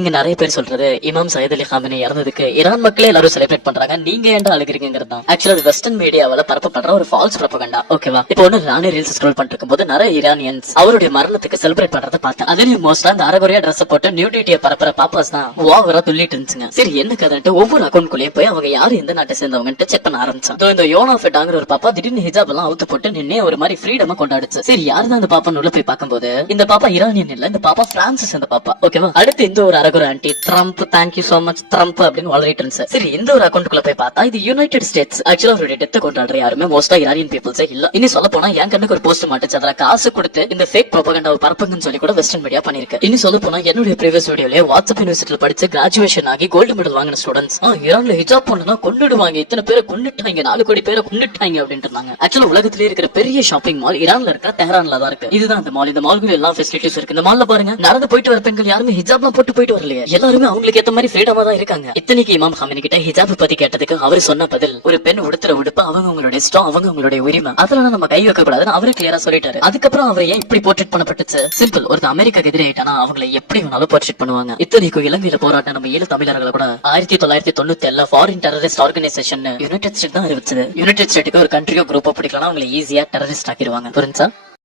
இங்க நிறைய பேர் சொல்றது இமாம் சையத் அலி காமனி இறந்ததுக்கு ஈரான் மக்களே எல்லாரும் செலிப்ரேட் பண்றாங்க, நீங்க ஏன்டா அழுகிறீங்கிறது தான். ஆக்சுவலா அது வெஸ்டர்ன் மீடியாவால பரப்பப்படுற ஒரு ஃபால்ஸ் ப்ரோபகண்டா. ஓகேவா? இப்போ ஒண்ணு நானே ரீல்ஸ் ஸ்க்ரோல் பண்ணிட்டு இருக்கும்போது நிறைய ஈரானியன்ஸ் அவருடைய மரணத்துக்கு செலிப்ரேட் பண்றத பார்த்தேன். அதுலயும் மோஸ்டா அந்த அரைகுறையா ட்ரெஸ் போட்டு நியூடிட்டியை பரப்புற பாப்பாஸ் தான் ஓவரா துள்ளிட்டு இருந்துச்சுங்க. சரி என்ன கதைட்டு ஒவ்வொரு அக்கௌண்ட்குள்ளேயே போய் அவங்க யாரு எந்த நாட்டை சேர்ந்தவங்க செக் பண்ண ஆரம்பிச்சான். இந்த யோனா ஃபெட்டாங்கிற ஒரு பாப்பா திடீர்னு ஹிஜாப் எல்லாம் அவுத்து போட்டு நின்னே ஒரு மாதிரி ஃப்ரீடமா கொண்டாடுச்சு. சரி யாருதான் அந்த பாப்பா உள்ள போய் பார்க்கும்போது இந்த பாப்பா ஈரானியன் இல்ல, இந்த பாப்பா பிரான்ஸ் சேர்ந்த பாப்பா. ஓகேவா? அடுத்து இந்த ஒரு அரகுற anti Trump, thank you so much Trump அப்படின்னு வளரிட்டு இருந்துச்சு. சரி இந்த ஒரு அக்கௌண்ட்குள்ள போய் பார்த்தா இது யுனைடெட் ஸ்டேட்ஸ். ஆக்சுவலா அவருடைய டெத்தை கொண்டாடுற யாருமே மோஸ்டா ஈரானியன் பீப்புள்ஸே இல்ல. இன்னும் சொல்ல போனா என் கண்ணுக்கு ஒரு போஸ்ட் மாட்டுச்சு, அதுல காசு கொடுத்து இந்த ஃபேக் ப்ரோபகண்டாவை பரப்புங்கன்னு சொல்லி கூட வெஸ்டர்ன் மீடியா பண்ணிருக்கு. இன்னும் சொல்ல போனா என்னுடைய ப்ரீவியஸ் வீடியோல வாட்ஸ்அப் யூனிவர்சிட்டியில படிச்சு கிராஜுவேஷன் ஆகி கோல்டு மெடல் வாங்கின ஸ்டூடெண்ட்ஸ் ஈரான்ல ஹிஜாப் பண்ணா கொண்டுடுவாங்க, இத்தனை பேரை கொண்டுட்டாங்க, 4 கோடி பேரை கொண்டுட்டாங்க அப்படின்ட்டு இருந்தாங்க. ஆக்சுவலா உலகத்திலே இருக்கிற பெரிய ஷாப்பிங் மால் ஈரான்ல இருக்கிற தெஹரான்ல தான் இருக்கு. இதுதான் அந்த மால். இந்த மால்குள்ள எல்லா ஃபெசிலிட்டிஸ் இருக்கு. இந்த மால்ல பாருங்க, நடந்து போயிட்டு வர பெண்கள் யாருமே ஹிஜாப்லாம் போட்டு போயிட்டு வரலையே, எல்லாருமே அவங்களுக்கு ஏத்த மாதிரி ஃப்ரீடமா தான் இருக்காங்க. இத்தனைக்கு இமாம் காமனி கிட்ட ஹிஜாப் பத்தி கேட்டதுக்கு அவர் சொன்ன பதில், ஒரு பெண் உடுத்துற உடுப்பு அவங்க உங்களுடைய இஷ்டம், அவங்க உங்களுடைய உரிமை, அதெல்லாம் நம்ம கை வைக்க கூடாதுன்னு அவரே கிளியரா சொல்லிட்டாரு. அதுக்கப்புறம் அவர் ஏன் இப்படி போர்ட்ரேட் பண்ணப்பட்டுச்சு? சிம்பிள், ஒரு அமெரிக்கா எதிரி ஆயிட்டானா அவங்களை எப்படி வேணாலும் போர்ட்ரேட் பண்ணுவாங்க. இத்தனைக்கும் இலங்கையில போராட்டம் நம்ம ஈழ தமிழர்களை கூட 1997 foreign terrorist organisation United state தான் அறிவிச்சது. யுனைடெட் ஸ்டேட்டுக்கு ஒரு கண்ட்ரியோ குரூப்போ பிடிக்கலாம் அவங்களை ஈஸியா டெரரிஸ்ட் ஆக்கிடுவாங்க. புரிஞ்சா?